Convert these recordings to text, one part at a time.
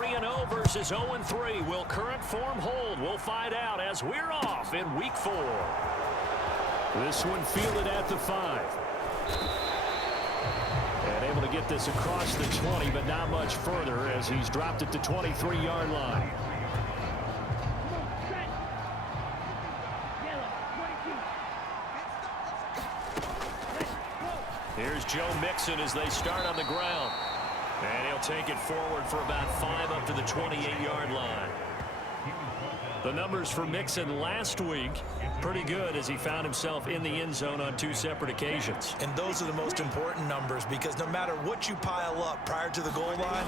3-0 versus 0-3. Will current form hold? We'll find out as we're off in Week 4. This one fielded at the 5. And able to get this across the 20, but not much further as he's dropped it to 23-yard line. Here's Joe Mixon as they start on the ground. And he'll take it forward for about 5 up to the 28-yard line. The numbers for Mixon last week, pretty good as he found himself in the end zone on 2 separate occasions. And those are the most important numbers because no matter what you pile up prior to the goal line,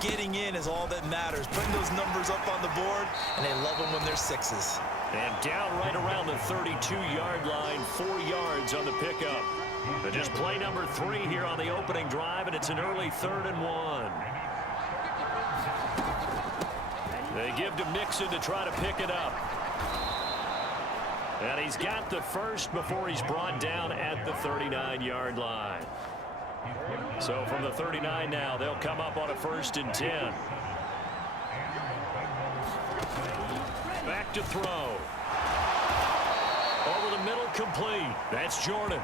getting in is all that matters. Putting those numbers up on the board, and they love them when they're 6s. And down right around the 32-yard line, 4 yards on the pickup. But just play number 3 here on the opening drive, and it's an early 3rd and 1. They give to Mixon to try to pick it up. And he's got the first before he's brought down at the 39-yard line. So from the 39 now, they'll come up on a 1st and 10. Back to throw. Over the middle, complete. That's Jordan.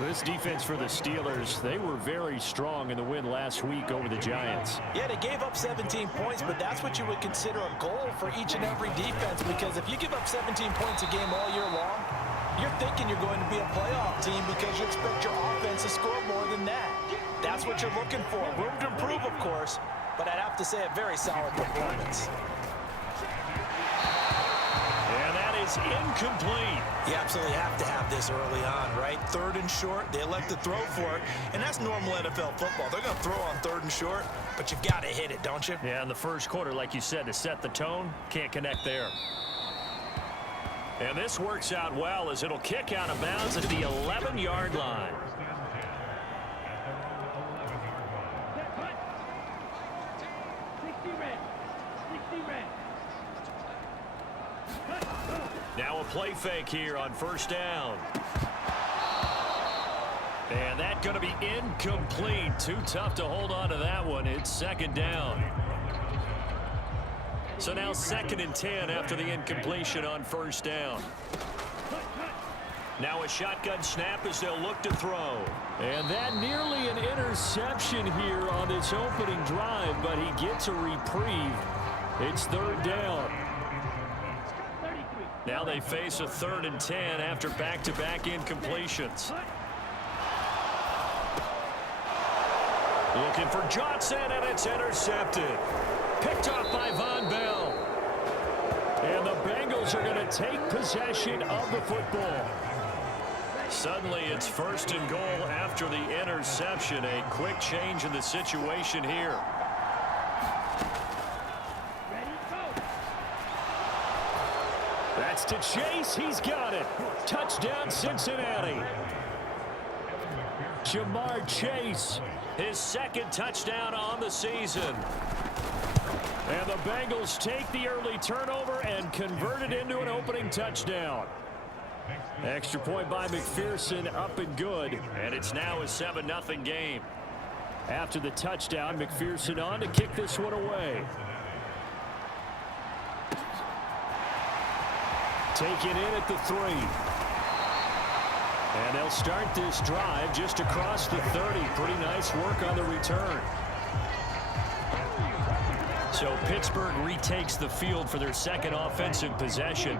This defense for the Steelers, they were very strong in the win last week over the Giants. Yeah, they gave up 17 points, but that's what you would consider a goal for each and every defense, because if you give up 17 points a game all year long, you're thinking you're going to be a playoff team because you expect your offense to score more than that. That's what you're looking for. Room to improve, of course, but I'd have to say a very solid performance. Is incomplete. You absolutely have to have this early on, right? 3rd and short, they elect to throw for it, and that's normal NFL football. They're going to throw on 3rd and short, but you've got to hit it, don't you? Yeah, in the first quarter, like you said, to set the tone, can't connect there. And this works out well as it'll kick out of bounds at the 11-yard line. Now a play fake here on 1st down. And that's going to be incomplete. Too tough to hold on to that one. It's 2nd down. So now 2nd and 10 after the incompletion on 1st down. Now a shotgun snap as they'll look to throw. And that nearly an interception here on this opening drive, but he gets a reprieve. It's 3rd down. Now they face a 3rd and 10 after back-to-back incompletions. Looking for Johnson, and it's intercepted. Picked off by Von Bell. And the Bengals are going to take possession of the football. Suddenly it's 1st and goal after the interception. A quick change in the situation here. That's to Chase. He's got it. Touchdown, Cincinnati. Jamar Chase, his 2nd touchdown on the season. And the Bengals take the early turnover and convert it into an opening touchdown. Extra point by McPherson, up and good. And it's now a 7-0 game. After the touchdown, McPherson on to kick this one away. Taken in at the 3. And they'll start this drive just across the 30. Pretty nice work on the return. So Pittsburgh retakes the field for their 2nd offensive possession.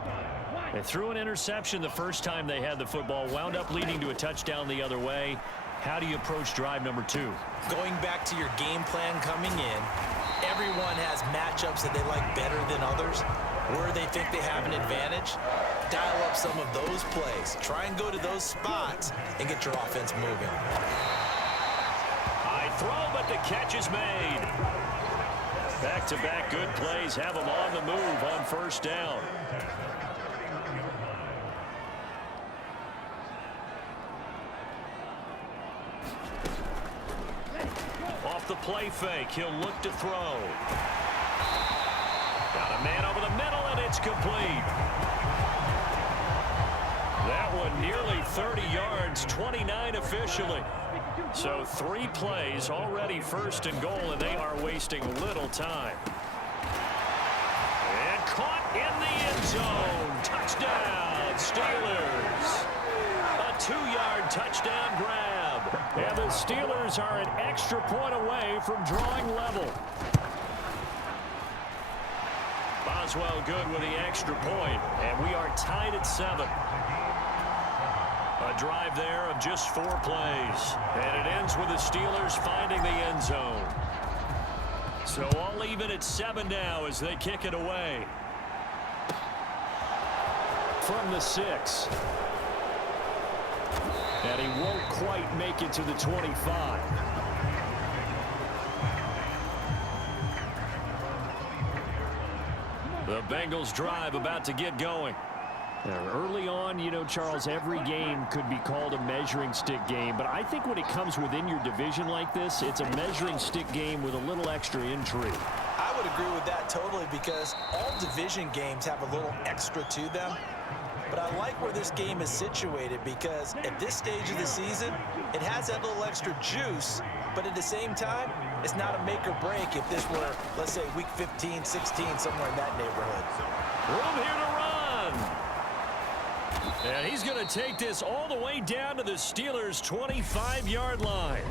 They threw an interception the first time they had the football, wound up leading to a touchdown the other way. How do you approach drive number 2? Going back to your game plan coming in, everyone has matchups that they like better than others. Where they think they have an advantage, dial up some of those plays. Try and go to those spots and get your offense moving. High throw, but the catch is made. Back-to-back good plays have them on the move on 1st down. Off the play fake, he'll look to throw. Got a man over the middle, and it's complete. That one nearly 30 yards, 29 officially. So 3 plays already first and goal, and they are wasting little time. And caught in the end zone. Touchdown, Steelers. A 2-yard touchdown grab. And the Steelers are an extra point away from drawing level. Boswell good with the extra point, and we are tied at 7. A drive there of just 4 plays, and it ends with the Steelers finding the end zone. So all even at 7 now as they kick it away. From the 6. And he won't quite make it to the 25. The Bengals drive about to get going. Early on, you know, Charles, every game could be called a measuring stick game. But I think when it comes within your division like this, it's a measuring stick game with a little extra intrigue. I would agree with that totally because all division games have a little extra to them. But I like where this game is situated because at this stage of the season, it has that little extra juice. But at the same time, it's not a make or break if this were, let's say, week 15, 16, somewhere in that neighborhood. Room here to run. And he's going to take this all the way down to the Steelers' 25-yard line.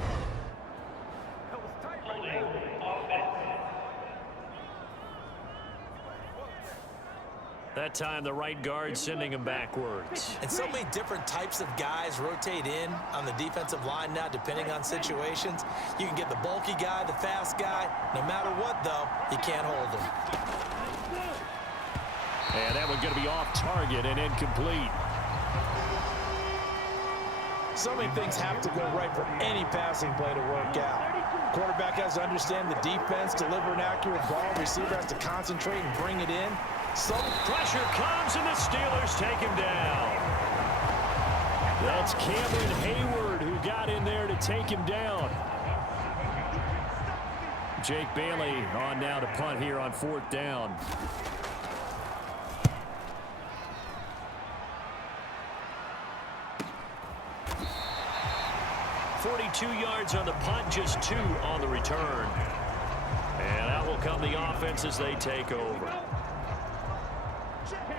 That time, the right guard sending him backwards. And so many different types of guys rotate in on the defensive line now, depending on situations. You can get the bulky guy, the fast guy. No matter what, though, you can't hold him. And that one's going to be off target and incomplete. So many things have to go right for any passing play to work out. Quarterback has to understand the defense, deliver an accurate ball. Receiver has to concentrate and bring it in. Some pressure comes, and the Steelers take him down. That's Cameron Hayward who got in there to take him down. Jake Bailey on now to punt here on 4th down. .42 yards on the punt, just 2 on the return. And out will come the offense as they take over.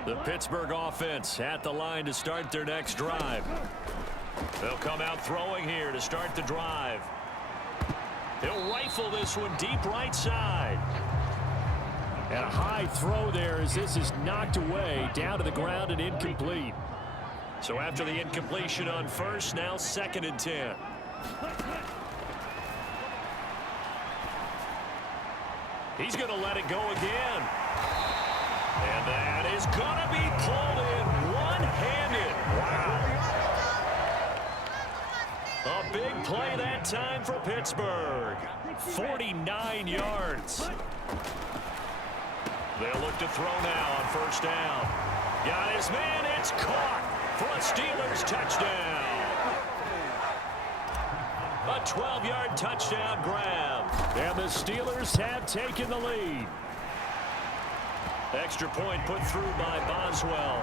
The Pittsburgh offense at the line to start their next drive. They'll come out throwing here to start the drive. He'll rifle this one deep right side. And a high throw there as this is knocked away down to the ground and incomplete. So after the incompletion on first, now 2nd and 10. He's going to let it go again. And that is going to be pulled in one-handed. Wow. A big play that time for Pittsburgh. 49 yards. They'll look to throw now on 1st down. Got his man. It's caught for a Steelers touchdown. A 12-yard touchdown grab. And the Steelers have taken the lead. Extra point put through by Boswell.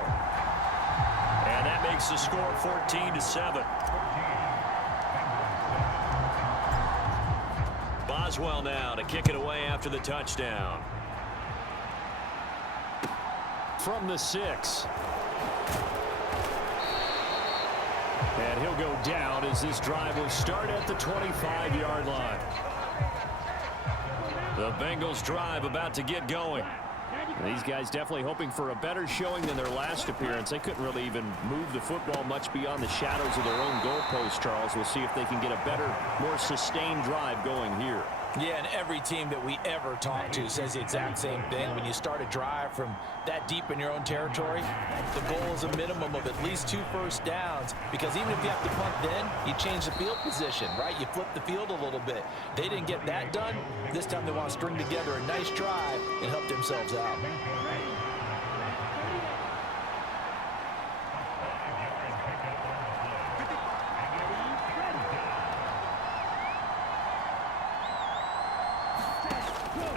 And that makes the score 14-7. Boswell now to kick it away after the touchdown. From the 6. And he'll go down as this drive will start at the 25-yard line. The Bengals drive about to get going. These guys definitely hoping for a better showing than their last appearance. They couldn't really even move the football much beyond the shadows of their own goalpost, Charles. We'll see if they can get a better, more sustained drive going here. Yeah, and every team that we ever talk to says the exact same thing. When you start a drive from that deep in your own territory, the goal is a minimum of at least 2 first downs, because even if you have to punt then, you change the field position, right? You flip the field a little bit. They didn't get that done. This time they want to string together a nice drive and help themselves out.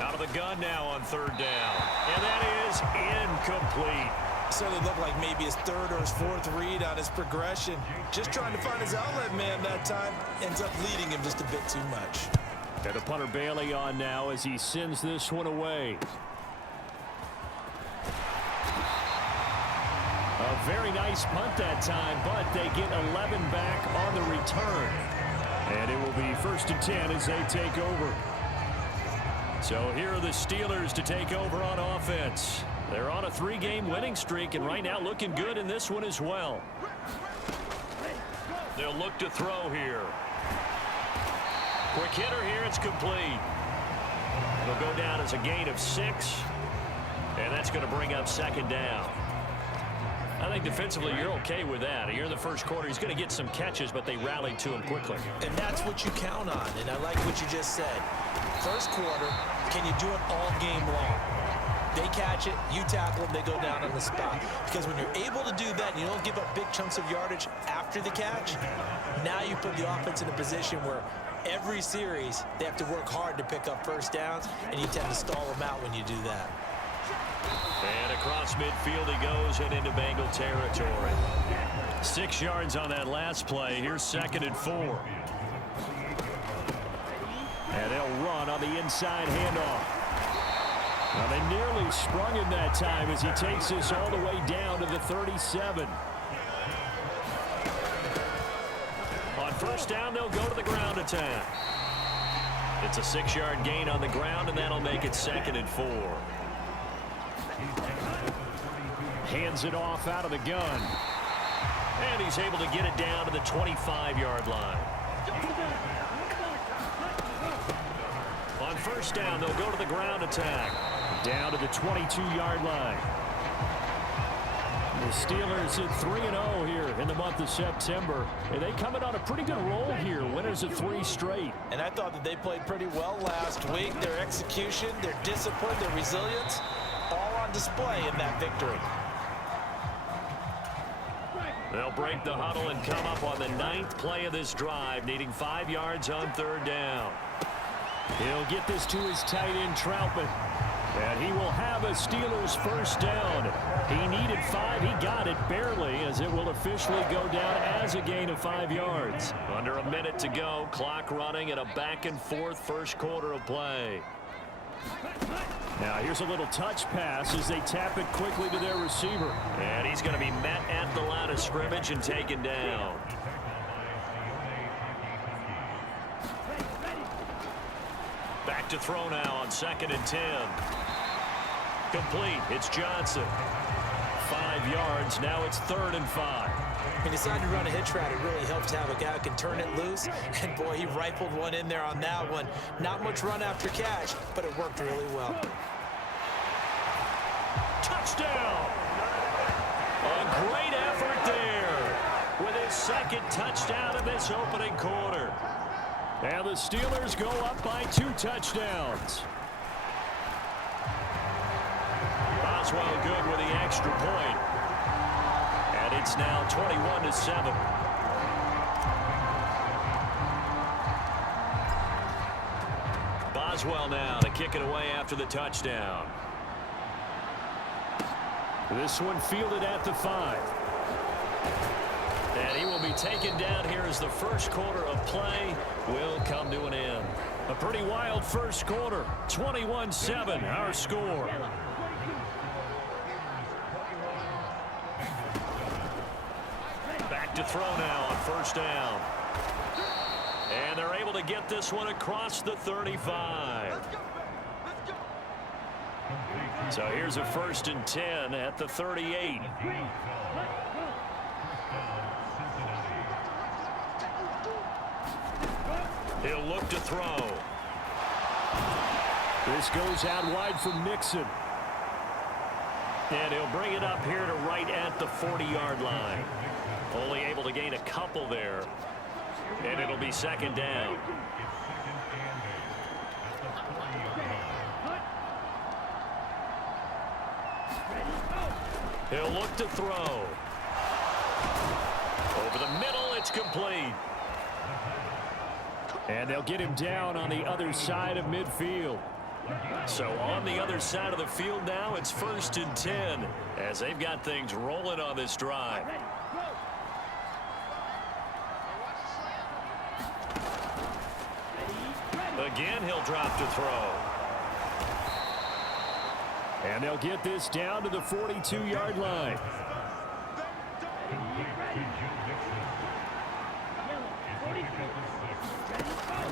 Out of the gun now on 3rd down. And that is incomplete. Certainly looked like maybe his third or his fourth read on his progression. Just trying to find his outlet man that time. Ends up leading him just a bit too much. And the punter Bailey on now as he sends this one away. A very nice punt that time, but they get 11 back on the return. And it will be 1st and 10 as they take over. So here are the Steelers to take over on offense. They're on a 3-game winning streak, and right now looking good in this one as well. They'll look to throw here. Quick hitter here, it's complete. It'll go down as a gain of 6, and that's going to bring up 2nd down. I think defensively you're okay with that. Here in the first quarter, he's going to get some catches, but they rallied to him quickly. And that's what you count on, and I like what you just said. First quarter, can you do it all game long? They catch it, you tackle them, they go down on the spot. Because when you're able to do that and you don't give up big chunks of yardage after the catch, now you put the offense in a position where every series they have to work hard to pick up first downs, and you tend to stall them out when you do that. And across midfield he goes and into Bengal territory. 6 yards on that last play. Here's 2nd and 4. And they'll run on the inside handoff. Now they nearly sprung him that time as he takes this all the way down to the 37. On 1st down, they'll go to the ground attack. It's a 6-yard gain on the ground, and that'll make it 2nd and 4. Hands it off out of the gun. And he's able to get it down to the 25-yard line. On 1st down, they'll go to the ground attack. Down to the 22-yard line. The Steelers at 3-0 here in the month of September. And they come in on a pretty good roll here. Winners of 3 straight. And I thought that they played pretty well last week. Their execution, their discipline, their resilience, all on display in that victory. They'll break the huddle and come up on the 9th play of this drive, needing 5 yards on 3rd down. He'll get this to his tight end, Troutman. And he will have a Steelers 1st down. He needed 5. He got it barely, as it will officially go down as a gain of 5 yards. Under a minute to go. Clock running and a back-and-forth first quarter of play. Now here's a little touch pass as they tap it quickly to their receiver. And he's going to be met at the line of scrimmage and taken down. Back to throw now on 2nd and 10. Complete. It's Johnson. 5 yards. Now it's 3rd and 5. He decided to run a hitch route. It really helps to have a guy who can turn it loose. And, boy, he rifled one in there on that one. Not much run after catch, but it worked really well. Touchdown! A great effort there with his 2nd touchdown in this opening quarter. And the Steelers go up by 2 touchdowns. Boswell good with the extra point. And it's now 21-7. Boswell now to kick it away after the touchdown. This one fielded at the 5. And he will be taken down here as the first quarter of play will come to an end. A pretty wild first quarter. 21-7, our score. Back to throw now on 1st down. And they're able to get this one across the 35. So here's a 1st and 10 at the 38. He'll look to throw. This goes out wide from Nixon. And he'll bring it up here to right at the 40-yard line. Only able to gain a couple there. And it'll be 2nd down. He'll look to throw. Over the middle, it's complete. And they'll get him down on the other side of midfield. So on the other side of the field now, it's 1st and 10 as they've got things rolling on this drive. Again, he'll drop to throw. And they'll get this down to the 42-yard line.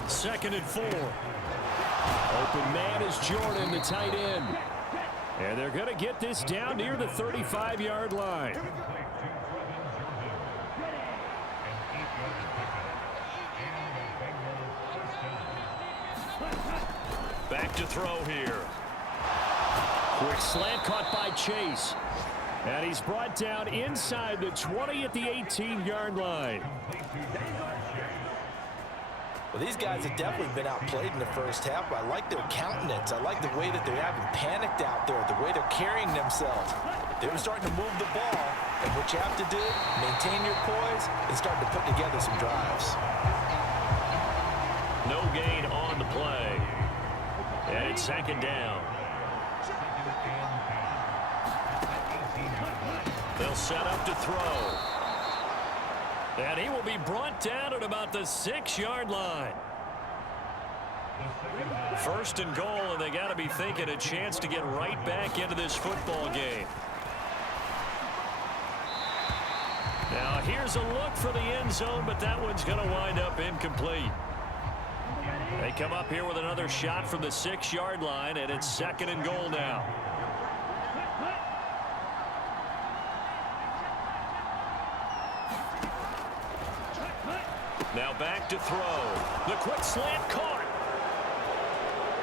Second and 4. Open man is Jordan, the tight end. And they're going to get this down near the 35-yard line. Back to throw here. Quick slant caught by Chase. And he's brought down inside the 20 at the 18-yard line. Well, these guys have definitely been outplayed in the first half. I like their countenance. I like the way that they haven't panicked out there, the way they're carrying themselves. They're starting to move the ball, and what you have to do, maintain your poise and start to put together some drives. No gain on the play. And it's second down. They'll set up to throw. And he will be brought down at about the 6-yard line. 1st and goal, and they got to be thinking a chance to get right back into this football game. Now here's a look for the end zone, but that one's going to wind up incomplete. They come up here with another shot from the 6-yard line, and it's 2nd and goal now. Now back to throw. The quick slant caught.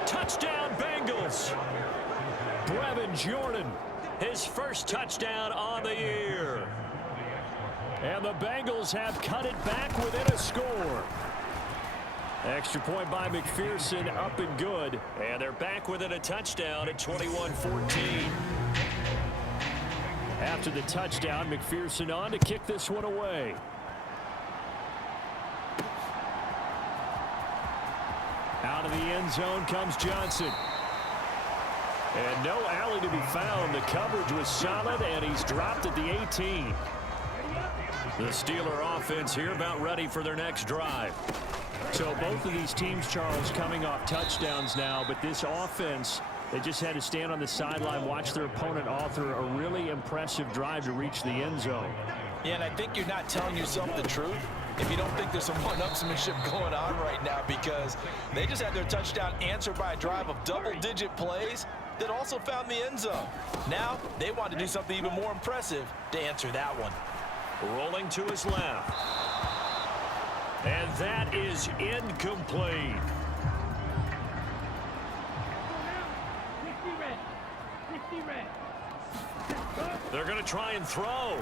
Touchdown Bengals. Brevin Jordan, his first touchdown on the year. And the Bengals have cut it back within a score. Extra point by McPherson, up and good. And they're back within a touchdown at 21-14. After the touchdown, McPherson on to kick this one away. Out of the end zone comes Johnson. And no alley to be found. The coverage was solid, and he's dropped at the 18. The Steeler offense here about ready for their next drive. So both of these teams, Charles, coming off touchdowns now, but this offense, they just had to stand on the sideline, watch their opponent author a really impressive drive to reach the end zone. Yeah, and I think you're not telling yourself the truth if you don't think there's some one-upsmanship going on right now, because they just had their touchdown answered by a drive of double-digit plays that also found the end zone. Now they want to do something even more impressive to answer that one. Rolling to his left. And that is incomplete. They're going to try and throw.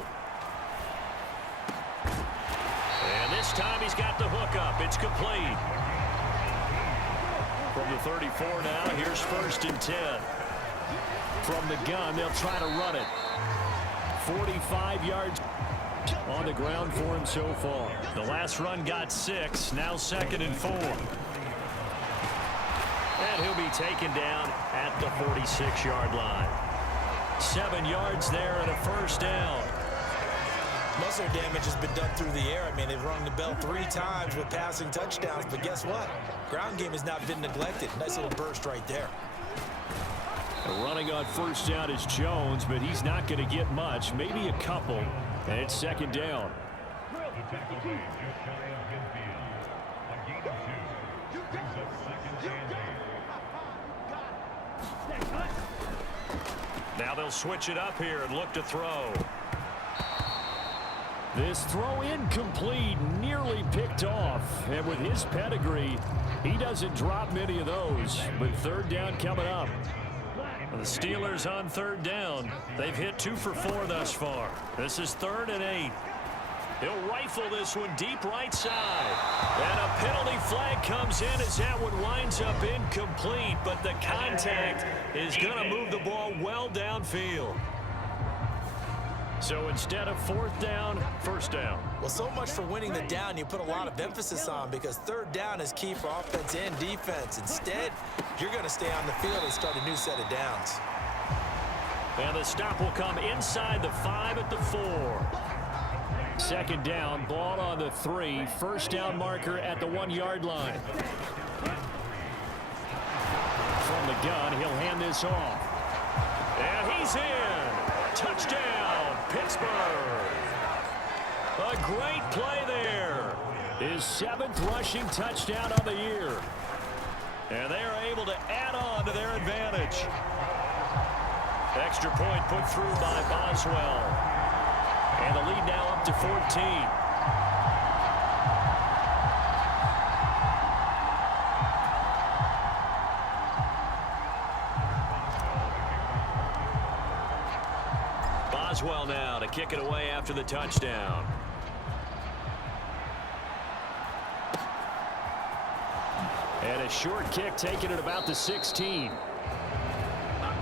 And this time he's got the hook up. It's complete. From the 34 now, here's 1st and 10. From the gun, they'll try to run it. 45 yards on the ground for him so far. The last run got 6. Now 2nd and 4. And he'll be taken down at the 46-yard line. 7 yards there and a first down. Most of their damage has been done through the air. I mean, they've rung the bell 3 times with passing touchdowns, but guess what? Ground game has not been neglected. Nice little burst right there. Running on first down is Jones, but he's not going to get much, maybe a couple, and it's 2nd down. Now they'll switch it up here and look to throw. This throw incomplete, nearly picked off. And with his pedigree, he doesn't drop many of those. But 3rd down coming up. The Steelers on 3rd down. They've hit 2 for 4 thus far. This is 3rd and 8. He'll rifle this one deep right side. And a penalty flag comes in as that one winds up incomplete. But the contact is going to move the ball well downfield. So instead of fourth down, first down. Well, so much for winning the down you put a lot of emphasis on, because third down is key for offense and defense. Instead, you're going to stay on the field and start a new set of downs. And the stop will come inside the 5 at the 4. Second down, ball on the 3. First down marker at the 1-yard line. From the gun, he'll hand this off. And he's in. Touchdown, Pittsburgh. A great play there. His 7th rushing touchdown of the year. And they are able to add on to their advantage. Extra point put through by Boswell. And the lead now up to 14. Boswell now to kick it away after the touchdown. And a short kick taken at about the 16.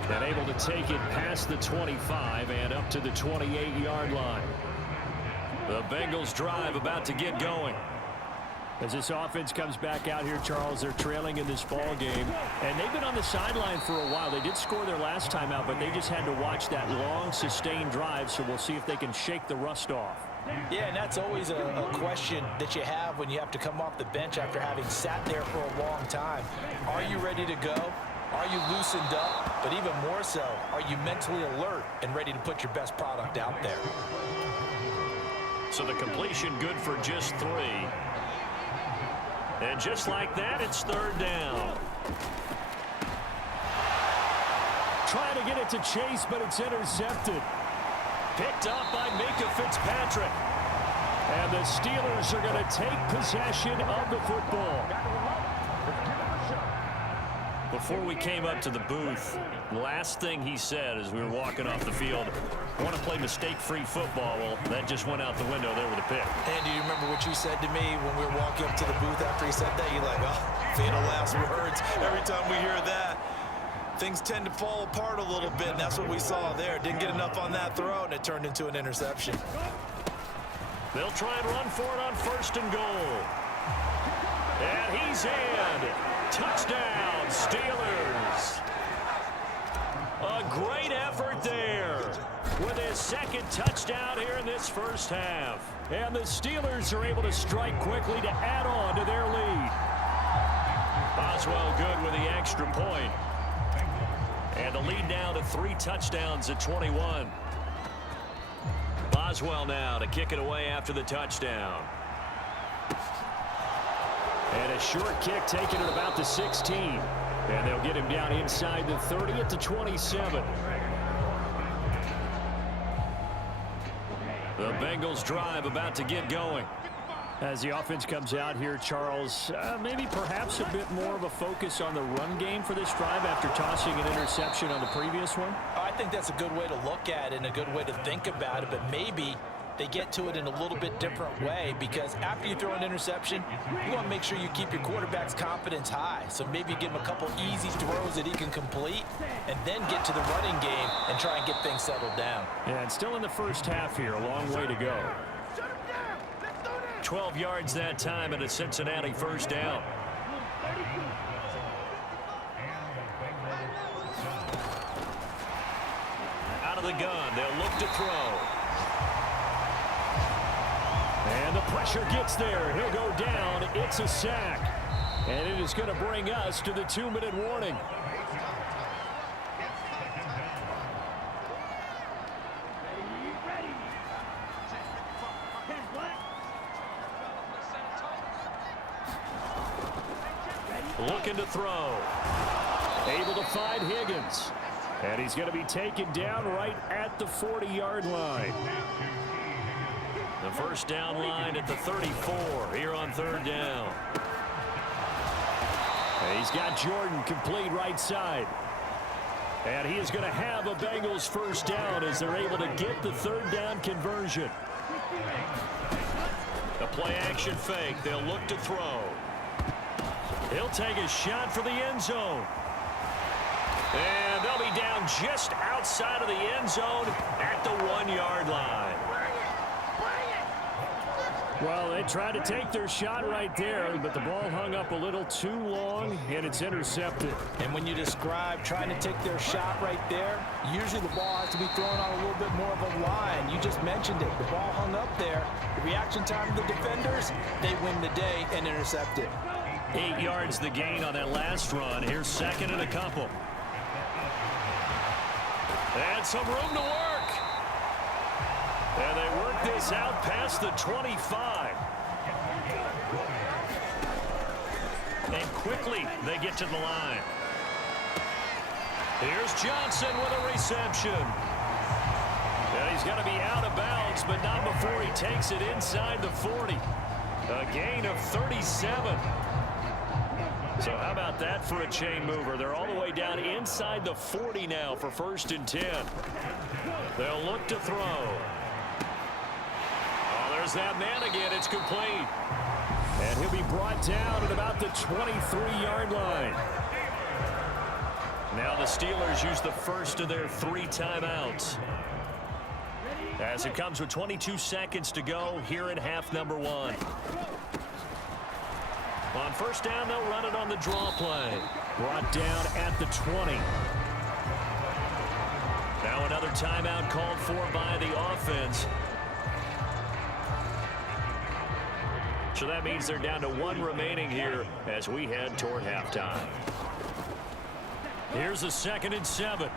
And able to take it past the 25 and up to the 28-yard line. The Bengals drive about to get going. As this offense comes back out here, Charles, they're trailing in this ball game. And they've been on the sideline for a while. They did score their last time out, but they just had to watch that long, sustained drive. So we'll see if they can shake the rust off. Yeah, and that's always a question that you have when you have to come off the bench after having sat there for a long time. Are you ready to go? Are you loosened up? But even more so, are you mentally alert and ready to put your best product out there? So the completion good for just 3. And just like that, it's third down. Trying to get it to Chase, but it's intercepted. Picked up by Minka Fitzpatrick. And the Steelers are going to take possession of the football. Before we came up to the booth, last thing he said as we were walking off the field, want to play mistake-free football. Well, that just went out the window there with a pick. And do you remember what you said to me when we were walking up to the booth after he said that? You're like, oh, fatal last words. Every time we hear that, things tend to fall apart a little bit, and that's what we saw there. Didn't get enough on that throw, and it turned into an interception. They'll try and run for it on first and goal. And he's in. Touchdown, Steelers. A great effort there with his second touchdown here in this first half. And the Steelers are able to strike quickly to add on to their lead. Boswell good with the extra point. And the lead now to 3 touchdowns at 21. Boswell now to kick it away after the touchdown. And a short kick taken at about the 16. And they'll get him down inside the 30 at the 27. The Bengals drive about to get going. As the offense comes out here, Charles, maybe perhaps a bit more of a focus on the run game for this drive after tossing an interception on the previous one? I think that's a good way to look at it and a good way to think about it, but maybe they get to it in a little bit different way, because after you throw an interception, you want to make sure you keep your quarterback's confidence high. So maybe give him a couple easy throws that he can complete and then get to the running game and try and get things settled down. Yeah, and still in the first half here, a long way to go. 12 yards that time and a Cincinnati first down. Out of the gun, they'll look to throw. And the pressure gets there. He'll go down. It's a sack. And it is going to bring us to the 2-minute warning. Looking to throw. Able to find Higgins. And he's going to be taken down right at the 40-yard line. The first down line at the 34 here on third down. And he's got Jordan complete right side. And he is going to have a Bengals first down as they're able to get the third down conversion. The play action fake. They'll look to throw. He'll take a shot for the end zone. And And they'll be down just outside of the end zone at the 1-yard line. Well, they tried to take their shot right there, but the ball hung up a little too long, and it's intercepted. And when you describe trying to take their shot right there, usually the ball has to be thrown on a little bit more of a line. You just mentioned it. The ball hung up there. The reaction time of the defenders, they win the day and intercept it. 8 yards the gain on that last run. Here's second and a couple. And some room to work. And they work this out past the 25. And quickly they get to the line. Here's Johnson with a reception. And he's got to be out of bounds, but not before he takes it inside the 40. A gain of 37. So how about that for a chain mover? They're all the way down inside the 40 now for 1st and 10. They'll look to throw. There's that man again. It's complete. And he'll be brought down at about the 23-yard line. Now the Steelers use the first of their 3 timeouts. As it comes with 22 seconds to go here in half number 1. On first down, they'll run it on the draw play. Brought down at the 20. Now another timeout called for by the offense. So that means they're down to 1 remaining here as we head toward halftime. Here's the 2nd and 7.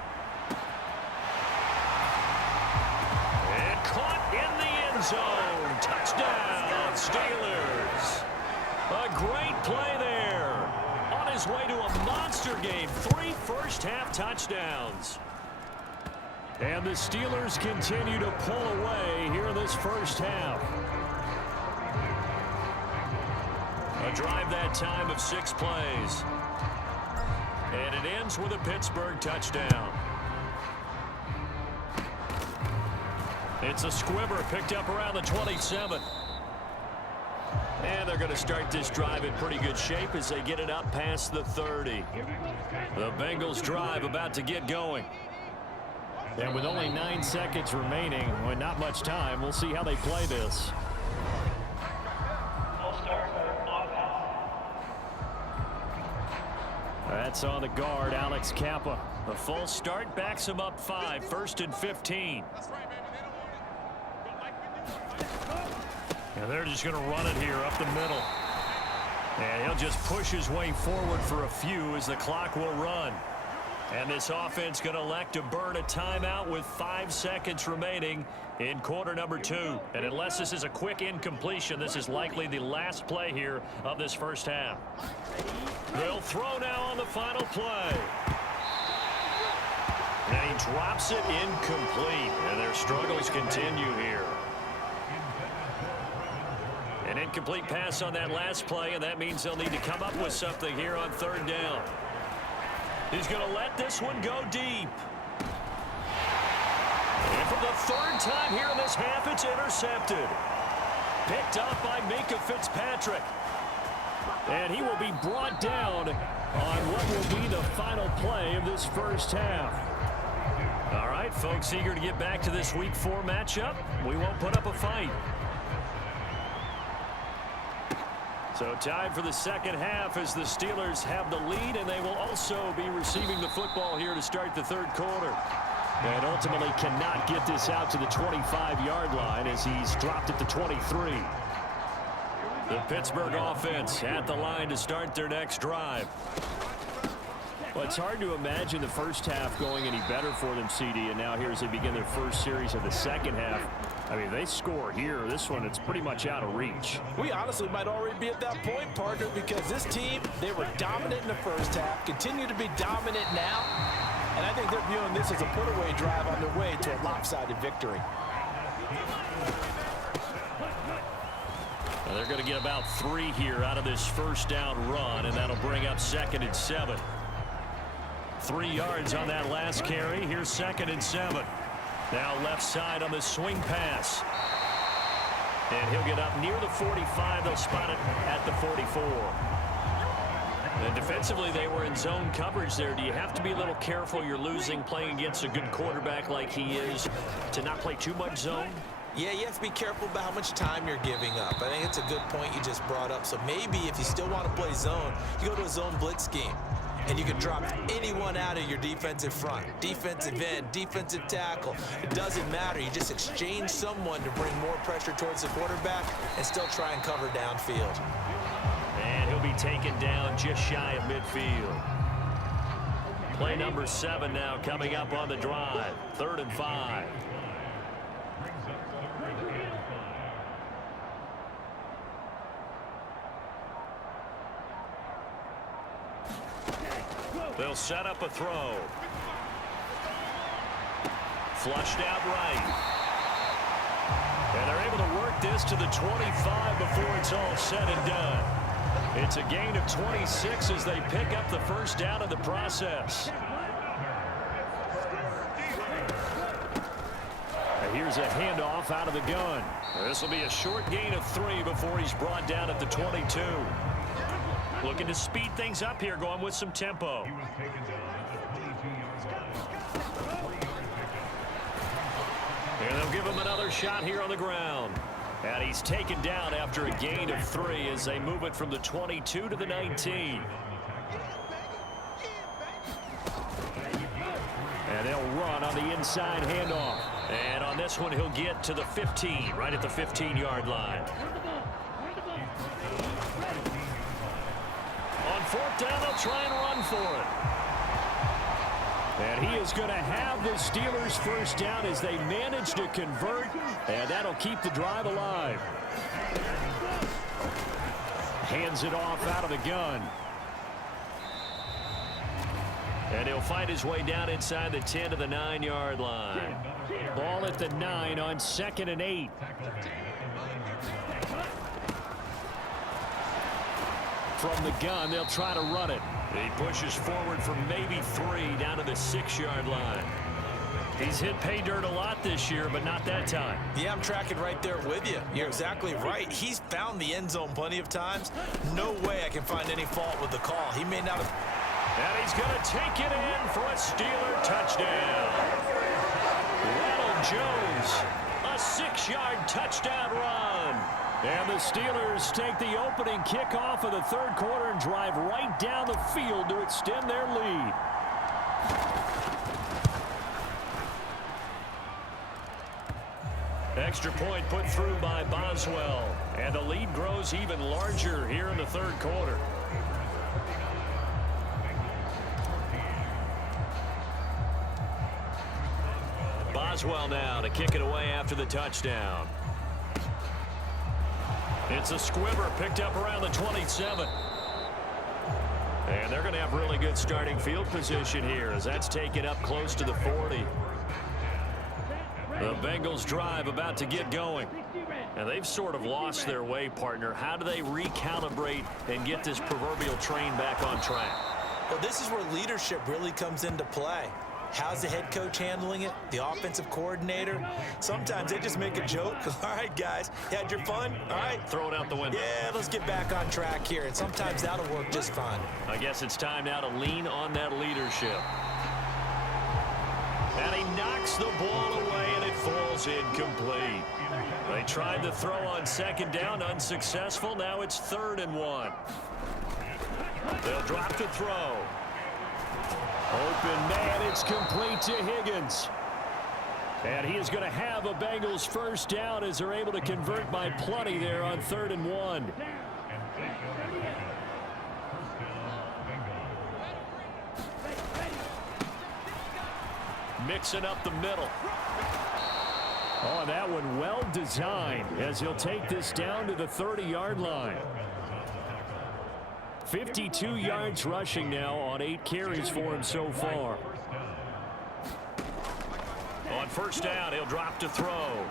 And caught in the end zone. Touchdown, Steelers. A great play there. On his way to a monster game. 3 first-half touchdowns. And the Steelers continue to pull away here in this first half. A drive that time of 6 plays. And it ends with a Pittsburgh touchdown. It's a squibber picked up around the 27. And they're going to start this drive in pretty good shape as they get it up past the 30. The Bengals drive about to get going. And with only 9 seconds remaining, with not much time, we'll see how they play this. That's on the guard, Alex Kappa. A false start backs him up 5, 1st and 15. And they're just going to run it here up the middle. And he'll just push his way forward for a few as the clock will run. And this offense going to elect to burn a timeout with 5 seconds remaining in quarter number 2. And unless this is a quick incompletion, this is likely the last play here of this first half. They'll throw now on the final play. And he drops it incomplete. And their struggles continue here. An incomplete pass on that last play, and that means they'll need to come up with something here on 3rd down. He's going to let this one go deep. And for the 3rd time here in this half, it's intercepted. Picked up by Minka Fitzpatrick. And he will be brought down on what will be the final play of this first half. All right, folks, eager to get back to this Week 4 matchup. We won't put up a fight. So time for the second half as the Steelers have the lead, and they will also be receiving the football here to start the 3rd quarter. And ultimately cannot get this out to the 25-yard line as he's dropped it to 23. The Pittsburgh offense at the line to start their next drive. Well, it's hard to imagine the first half going any better for them, CD, and now here as they begin their first series of the second half. I mean, they score here. This one, it's pretty much out of reach. We honestly might already be at that point, partner, because this team, they were dominant in the first half, continue to be dominant now, and I think they're viewing this as a put-away drive on their way to a lopsided victory. Well, they're going to get about 3 here out of this first down run, and that'll bring up 2nd and 7. 3 yards on that last carry. Here's 2nd and 7. Now left side on the swing pass. And he'll get up near the 45. They'll spot it at the 44. And defensively, they were in zone coverage there. Do you have to be a little careful you're losing playing against a good quarterback like he is to not play too much zone? Yeah, you have to be careful about how much time you're giving up. I think it's a good point you just brought up. So maybe if you still want to play zone, you go to a zone blitz scheme. And you can drop anyone out of your defensive front. Defensive end, defensive tackle. It doesn't matter. You just exchange someone to bring more pressure towards the quarterback and still try and cover downfield. And he'll be taken down just shy of midfield. Play number 7 now coming up on the drive. 3rd and 5. They'll set up a throw. Flushed out right. And they're able to work this to the 25 before it's all said and done. It's a gain of 26 as they pick up the first down in the process. And here's a handoff out of the gun. This will be a short gain of 3 before he's brought down at the 22. Looking to speed things up here, going with some tempo. And they'll give him another shot here on the ground. And he's taken down after a gain of 3 as they move it from the 22 to the 19. And they'll run on the inside handoff. And on this one, he'll get to the 15, right at the 15-yard line. On 4th down, they'll try and run for it. And he is going to have the Steelers first down as they manage to convert, and that'll keep the drive alive. Hands it off out of the gun. And he'll find his way down inside the 10 to the 9-yard line. Ball at the 9 on 2nd and 8. From the gun, they'll try to run it. He pushes forward from maybe 3 down to the 6-yard line. He's hit pay dirt a lot this year, but not that time. Yeah, I'm tracking right there with you. You're exactly right. He's found the end zone plenty of times. No way I can find any fault with the call. He may not have... And he's going to take it in for a Steeler touchdown. Ronald Jones, a 6-yard touchdown run. And the Steelers take the opening kickoff of the 3rd quarter and drive right down the field to extend their lead. Extra point put through by Boswell. And the lead grows even larger here in the 3rd quarter. Boswell now to kick it away after the touchdown. It's a squibber picked up around the 27. And they're going to have really good starting field position here as that's taken up close to the 40. The Bengals drive about to get going. And they've sort of lost their way, partner. How do they recalibrate and get this proverbial train back on track? Well, this is where leadership really comes into play. How's the head coach handling it? The offensive coordinator? Sometimes they just make a joke. All right, guys, you had your fun? All right. Throw it out the window. Yeah, let's get back on track here. And sometimes that'll work just fine. I guess it's time now to lean on that leadership. And he knocks the ball away, and it falls incomplete. They tried the throw on 2nd down, unsuccessful. Now it's 3rd and 1. They'll drop the throw. Open man, it's complete to Higgins. And he is going to have a Bengals first down as they're able to convert by plenty there on 3rd and 1. Mixing up the middle. Oh, that one well designed as he'll take this down to the 30-yard line. 52 yards rushing now on 8 carries for him so far. On 1st down, he'll drop to throw.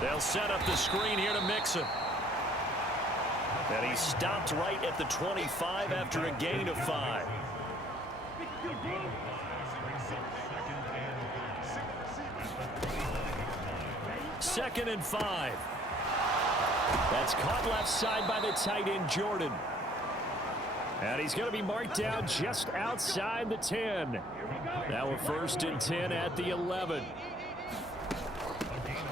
They'll set up the screen here to Mixon. And he stopped right at the 25 after a gain of 5. Second and 5. That's caught left side by the tight end, Jordan. And he's going to be marked down just outside the 10. Now we're 1st and 10 at the 11.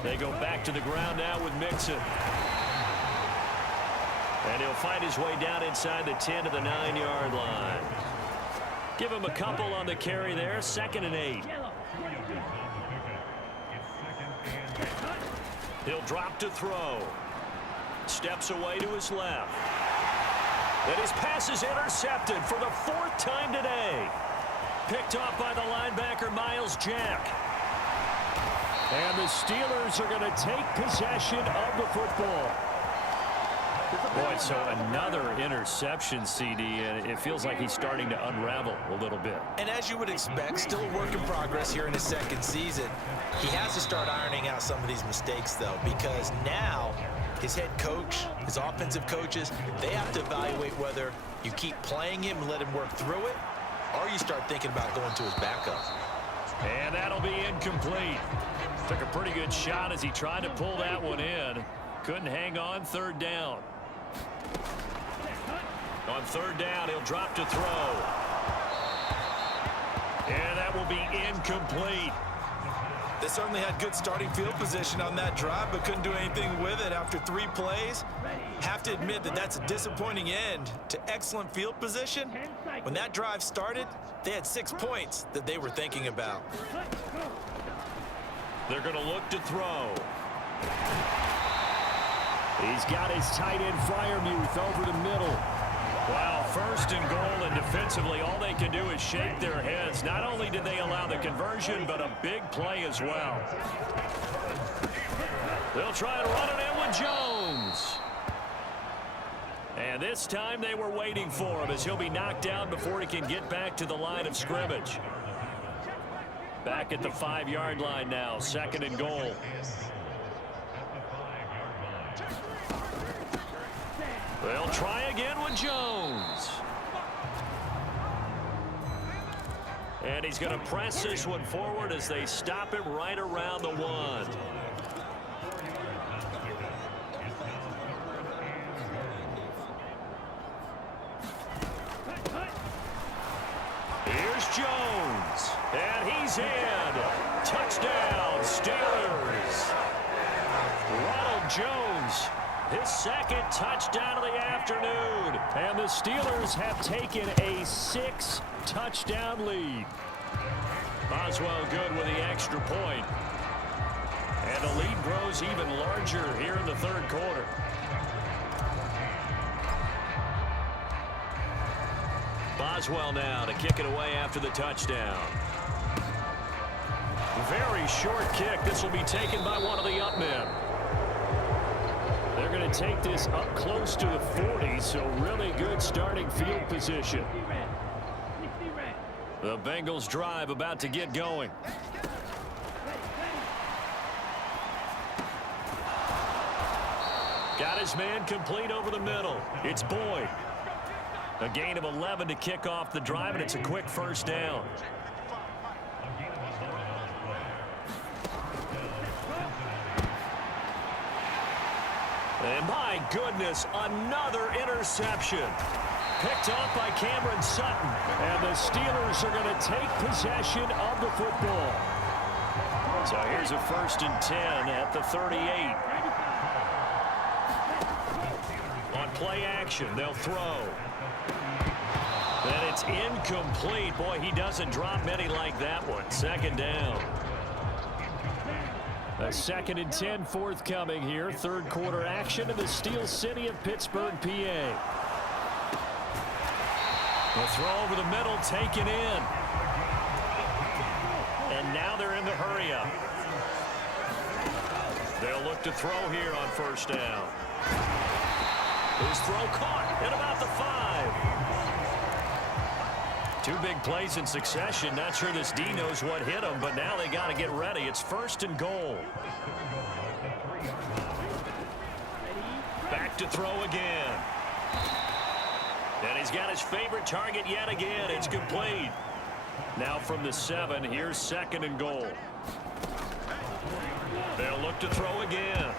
They go back to the ground now with Mixon. And he'll find his way down inside the 10 to the 9-yard line. Give him a couple on the carry there. 2nd and 8. He'll drop to throw. Steps away to his left. And his pass is intercepted for the 4th time today. Picked off by the linebacker, Miles Jack. And the Steelers are going to take possession of the football. Boy, so another interception, CD, and it feels like he's starting to unravel a little bit. And as you would expect, still a work in progress here in his 2nd season. He has to start ironing out some of these mistakes, though, because now his head coach, his offensive coaches, they have to evaluate whether you keep playing him and let him work through it, or you start thinking about going to his backup. And that'll be incomplete. Took a pretty good shot as he tried to pull that one in. Couldn't hang on. 3rd down. On 3rd down, he'll drop to throw. And that will be incomplete. They certainly had good starting field position on that drive, but couldn't do anything with it after 3 plays. Have to admit that that's a disappointing end to excellent field position. When that drive started, they had 6 points that they were thinking about. They're going to look to throw. He's got his tight end Freiermuth over the middle. Wow, 1st and goal, and defensively all they can do is shake their heads. Not only did they allow the conversion, but a big play as well. They'll try and run it in with Jones. And this time they were waiting for him as he'll be knocked down before he can get back to the line of scrimmage. Back at the 5-yard line now, 2nd and goal. They'll try again with Jones. And he's going to press this one forward as they stop him right around the 1. Here's Jones. And he's in. Touchdown, Steelers. Ronald Jones, his 2nd touchdown of the afternoon. And the Steelers have taken a 6-touchdown lead. Boswell good with the extra point. And the lead grows even larger here in the 3rd quarter. Boswell now to kick it away after the touchdown. Very short kick. This will be taken by one of the up men. They're going to take this up close to the 40, so really good starting field position. The Bengals drive about to get going. Got his man complete over the middle. It's Boyd. A gain of 11 to kick off the drive, and it's a quick 1st down. And my goodness, another interception. Picked off by Cameron Sutton. And the Steelers are going to take possession of the football. So here's a 1st and 10 at the 38. On play action, they'll throw. And it's incomplete. Boy, he doesn't drop many like that one. 2nd down. A 2nd and 10 forthcoming here. 3rd quarter action in the Steel City of Pittsburgh, PA. The throw over the middle taken in. And now they're in the hurry up. They'll look to throw here on 1st down. His throw caught at about the 5. 2 big plays in succession. Not sure this D knows what hit him, but now they got to get ready. It's 1st and goal. Back to throw again. And he's got his favorite target yet again. It's complete. Now from the 7, here's 2nd and goal. They'll look to throw again.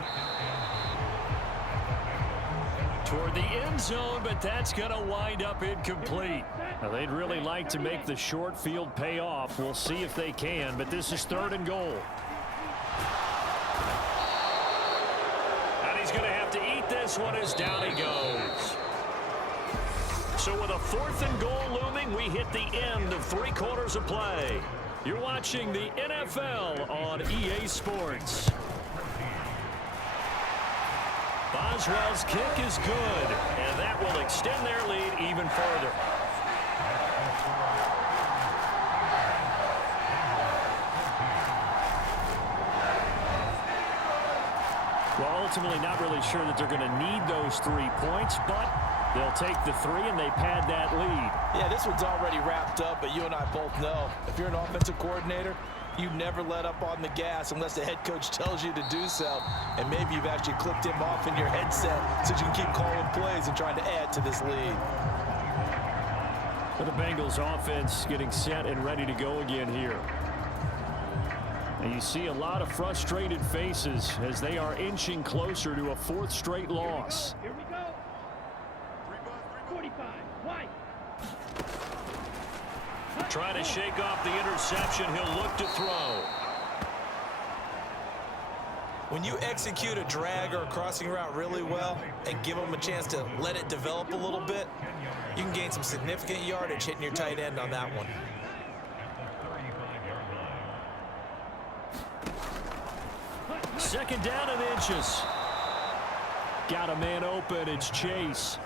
toward the end zone, but that's going to wind up incomplete. Now, they'd really like to make the short field pay off. We'll see if they can, but this is 3rd and goal. And he's going to have to eat this one as down he goes. So with a 4th and goal looming, we hit the end of 3 quarters of play. You're watching the NFL on EA Sports. Boswell's kick is good, and that will extend their lead even further. Well, ultimately not really sure that they're going to need those 3 points, but they'll take the 3 and they pad that lead. Yeah, this one's already wrapped up, but you and I both know if you're an offensive coordinator, you never let up on the gas unless the head coach tells you to do so. And maybe you've actually clicked him off in your headset so you can keep calling plays and trying to add to this lead. For the Bengals offense getting set and ready to go again here. And you see a lot of frustrated faces as they are inching closer to a 4th straight loss. Here we go. 45. White. Trying to shake off the interception. He'll look to throw. When you execute a drag or a crossing route really well and give them a chance to let it develop a little bit, you can gain some significant yardage hitting your tight end on that one. Second down and inches. Got a man open. It's Chase.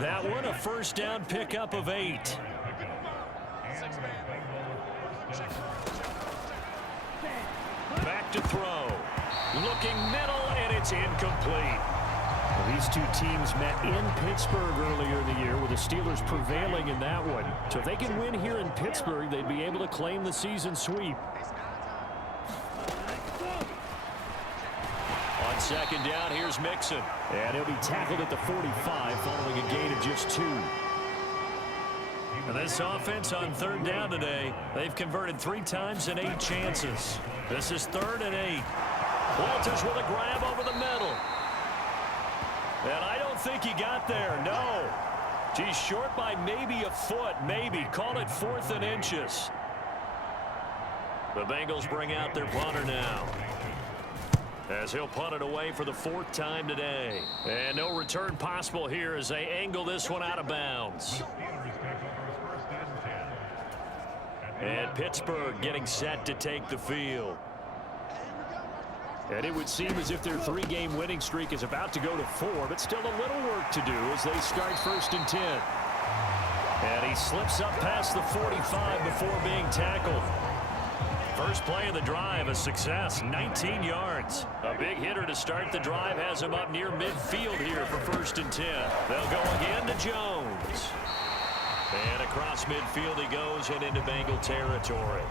That one, a 1st down pickup of 8. Back to throw. Looking middle, and it's incomplete. Well, these 2 teams met in Pittsburgh earlier in the year with the Steelers prevailing in that one. So if they can win here in Pittsburgh, they'd be able to claim the season sweep. On 2nd down, here's Mixon. And he'll be tackled at the 45 following a gain of just 2. And this offense on 3rd down today, they've converted 3 times in 8 chances. This is 3rd and 8. Walters with a grab over the middle. And I don't think he got there, no. He's short by maybe a foot, maybe. Call it 4th and inches. The Bengals bring out their punter now, as he'll punt it away for the 4th time today. And no return possible here as they angle this one out of bounds. And Pittsburgh getting set to take the field. And it would seem as if their 3-game winning streak is about to go to 4, but still a little work to do as they start 1st and 10. And he slips up past the 45 before being tackled. First play of the drive, a success, 19 yards. A big hitter to start the drive has him up near midfield here for 1st and 10. They'll go again to Jones. And across midfield he goes and into Bengal territory.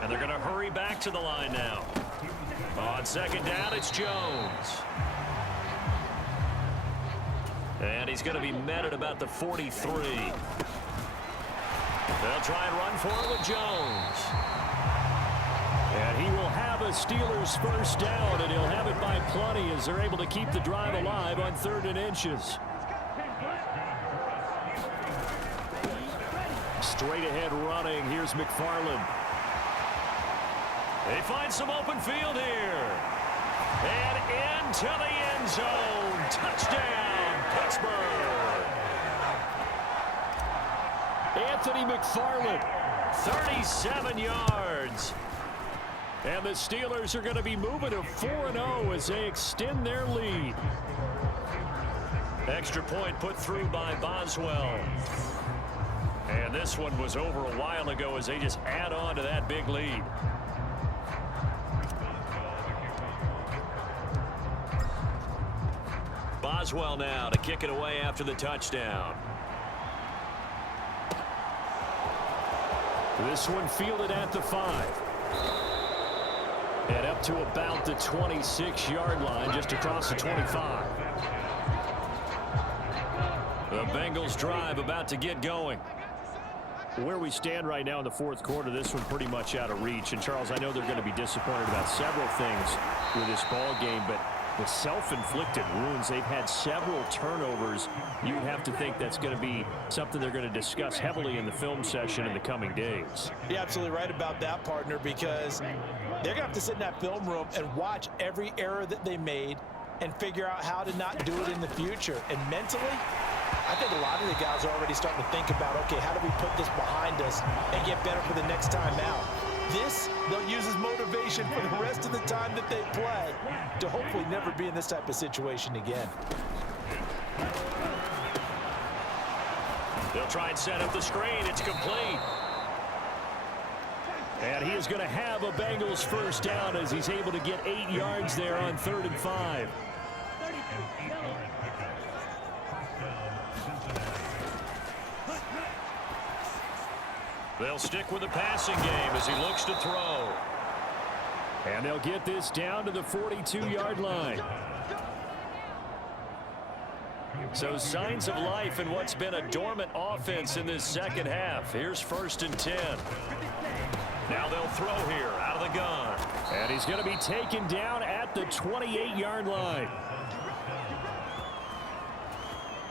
And they're going to hurry back to the line now. On 2nd down, it's Jones. And he's going to be met at about the 43. They'll try and run for it with Jones. And he will have a Steelers 1st down, and he'll have it by plenty as they're able to keep the drive alive on 3rd and inches. Straight ahead running. Here's McFarland. They find some open field here. And into the end zone. Touchdown, Pittsburgh. Anthony McFarland, 37 yards. And the Steelers are going to be moving to 4-0 as they extend their lead. Extra point put through by Boswell. And this one was over a while ago as they just add on to that big lead. Boswell now to kick it away after the touchdown. This one fielded at the 5. And up to about the 26-yard line, just across the 25. The Bengals drive about to get going. Where we stand right now in the 4th quarter, this one pretty much out of reach. And, Charles, I know they're going to be disappointed about several things with this ball game, but with self-inflicted wounds. They've had several turnovers. You'd have to think that's going to be something they're going to discuss heavily in the film session in the coming days. You're absolutely right about that, partner, because they're going to have to sit in that film room and watch every error that they made and figure out how to not do it in the future. And mentally, I think a lot of the guys are already starting to think about, okay, how do we put this behind us and get better for the next time out? This, they'll use as motivation for the rest of the time that they play to hopefully never be in this type of situation again. They'll try and set up the screen. It's complete. And he is going to have a Bengals first down as he's able to get 8 yards there on 3rd and 5. They'll stick with the passing game as he looks to throw. And they'll get this down to the 42-yard line. So signs of life in what's been a dormant offense in this second half. Here's 1st and 10. Now they'll throw here out of the gun. And he's going to be taken down at the 28-yard line.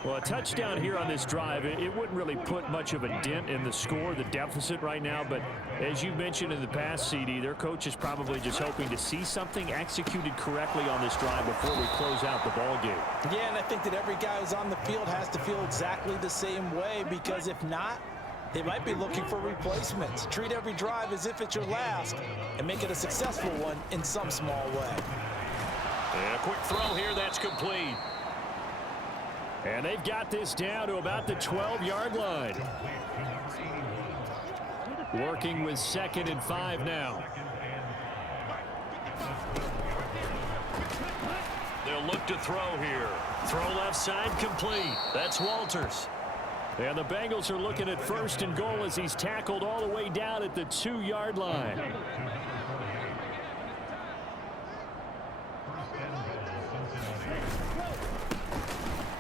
Well, a touchdown here on this drive, it wouldn't really put much of a dent in the score, the deficit right now. But as you mentioned in the past, CD, their coach is probably just hoping to see something executed correctly on this drive before we close out the ball game. Yeah, and I think that every guy who's on the field has to feel exactly the same way, because if not, they might be looking for replacements. Treat every drive as if it's your last and make it a successful one in some small way. And a quick throw here that's complete. And they've got this down to about the 12-yard line. Working with 2nd and 5 now. They'll look to throw here. Throw left side complete. That's Walters. And the Bengals are looking at 1st and goal as he's tackled all the way down at the 2-yard line.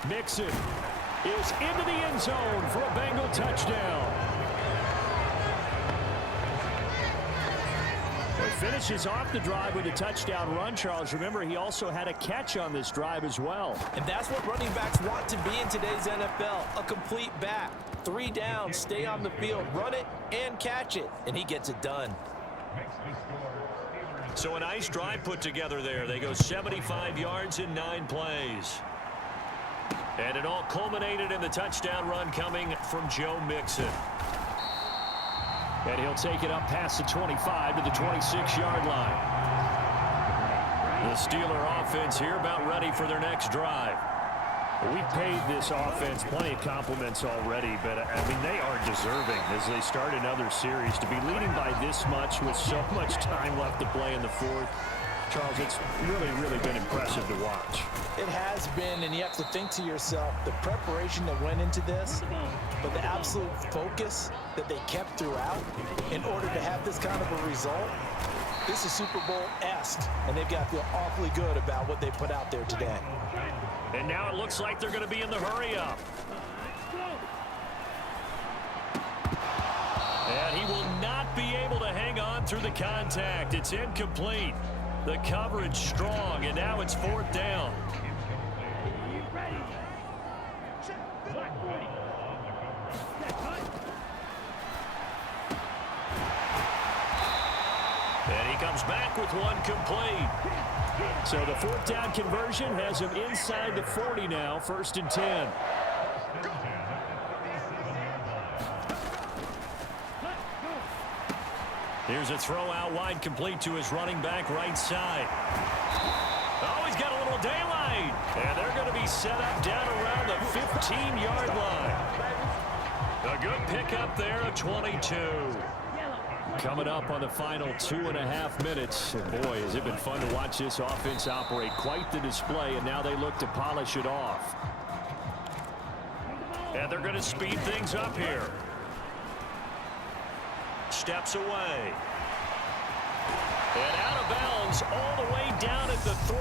Mixon is into the end zone for a Bengal touchdown. He finishes off the drive with a touchdown run, Charles. Remember, he also had a catch on this drive as well. And that's what running backs want to be in today's NFL, a complete back. 3 downs, stay on the field, run it, and catch it. And he gets it done. So a nice drive put together there. They go 75 yards in 9 plays. And it all culminated in the touchdown run coming from Joe Mixon. And he'll take it up past the 25 to the 26-yard line. The Steeler offense here about ready for their next drive. We've paid this offense plenty of compliments already, but, I mean, they are deserving as they start another series. To be leading by this much with so much time left to play in the 4th, Charles, it's really been impressive to watch. It has been, and you have to think to yourself, the preparation that went into this, but the absolute focus that they kept throughout in order to have this kind of a result. This is Super Bowl-esque, and they've got to feel awfully good about what they put out there today. And now it looks like they're going to be in the hurry-up. And he will not be able to hang on through the contact. It's incomplete. The coverage strong, and now it's 4th down. And he comes back with one complete. So the 4th down conversion has him inside the 40 now, 1st and 10. Here's a throw out wide, complete to his running back right side. Oh, he's got a little daylight. And they're going to be set up down around the 15-yard line. A good pickup there at 22. Coming up on the final 2.5 minutes. And boy, has it been fun to watch this offense operate. Quite the display, and now they look to polish it off. And they're going to speed things up here. Steps away. And out of bounds all the way down at the 3.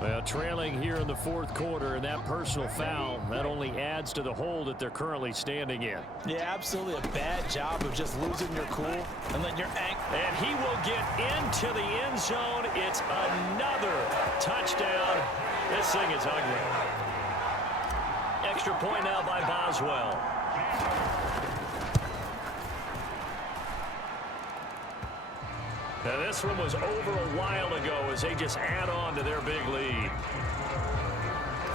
Well, trailing here in the fourth quarter, and that personal foul, that only adds to the hole that they're currently standing in. Yeah, absolutely a bad job of just losing your cool and letting your ankle. And he will get into the end zone. It's another touchdown. This thing is ugly. Extra point now by Boswell. Now this one was over a while ago as they just add on to their big lead.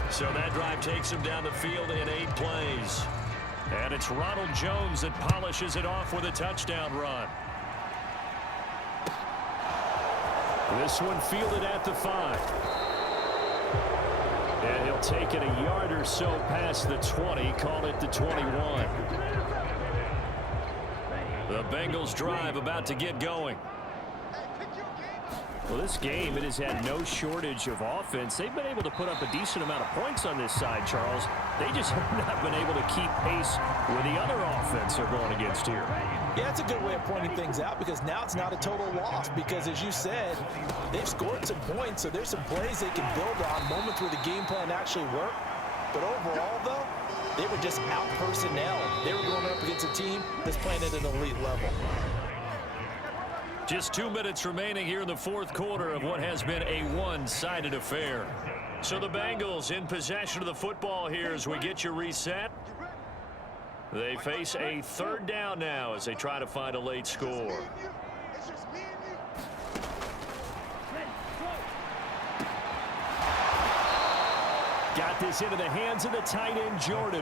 So that drive takes them down the field in 8 plays. And it's Ronald Jones that polishes it off with a touchdown run. This one fielded at the 5. And he'll take it a yard or so past the 20, call it the 21. The Bengals drive about to get going. Well, this game, it has had no shortage of offense. They've been able to put up a decent amount of points on this side, Charles. They just have not been able to keep pace with the other offense they're going against here. Yeah, it's a good way of pointing things out because now it's not a total loss because, as you said, they've scored some points, so there's some plays they can build on, moments where the game plan actually worked. But overall, though, they were just out-personnel. They were going up against a team that's playing at an elite level. Just 2 minutes remaining here in the fourth quarter of what has been a one-sided affair. So the Bengals in possession of the football here as we get you reset. They face a third down now as they try to find a late score. Got this into the hands of the tight end, Jordan.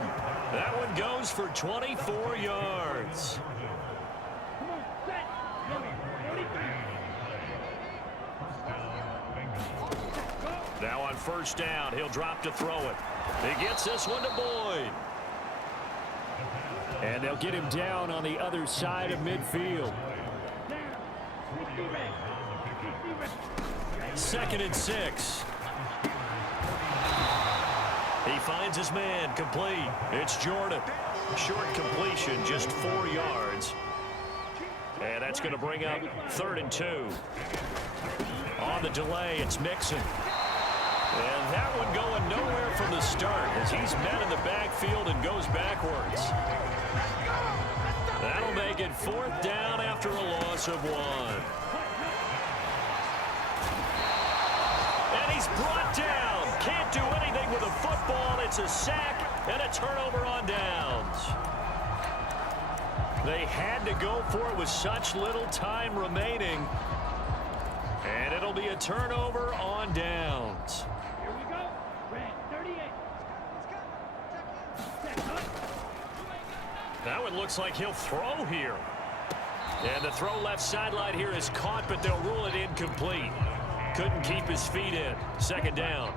That one goes for 24 yards. Now on first down, he'll drop to throw it. He gets this one to Boyd. And they'll get him down on the other side of midfield. 2nd and 6. He finds his man, complete. It's Jordan. Short completion, just 4 yards. And that's going to bring up 3rd and 2. On the delay, it's Mixon. And that one going nowhere from the start as he's met in the backfield and goes backwards. That'll make it 4th down after a loss of 1. And he's brought down. Can't do anything with a football. It's a sack and a turnover on downs. They had to go for it with such little time remaining. And it'll be a turnover on downs. Here we go. Red 38. That one looks like he'll throw here. And the throw left sideline here is caught, but they'll rule it incomplete. Couldn't keep his feet in. 2nd down.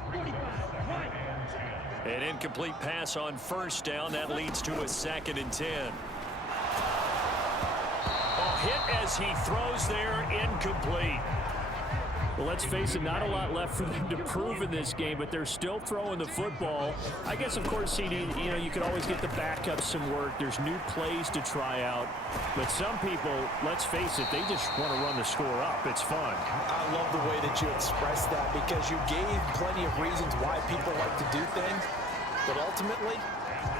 An incomplete pass on first down. That leads to a 2nd and 10. A hit as he throws there, incomplete. Well, let's face it, not a lot left for them to prove in this game, but they're still throwing the football. I guess, of course, CD, you could always get the backups some work. There's new plays to try out. But some people, let's face it, they just want to run the score up. It's fun. I love the way that you expressed that because you gave plenty of reasons why people like to do things. But ultimately,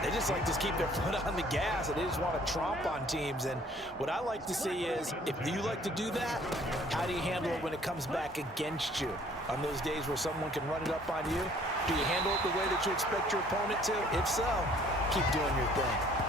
they just like to keep their foot on the gas, and they just want to tromp on teams. And what I like to see is, if you like to do that, how do you handle it when it comes back against you? On those days where someone can run it up on you, do you handle it the way that you expect your opponent to? If so, keep doing your thing.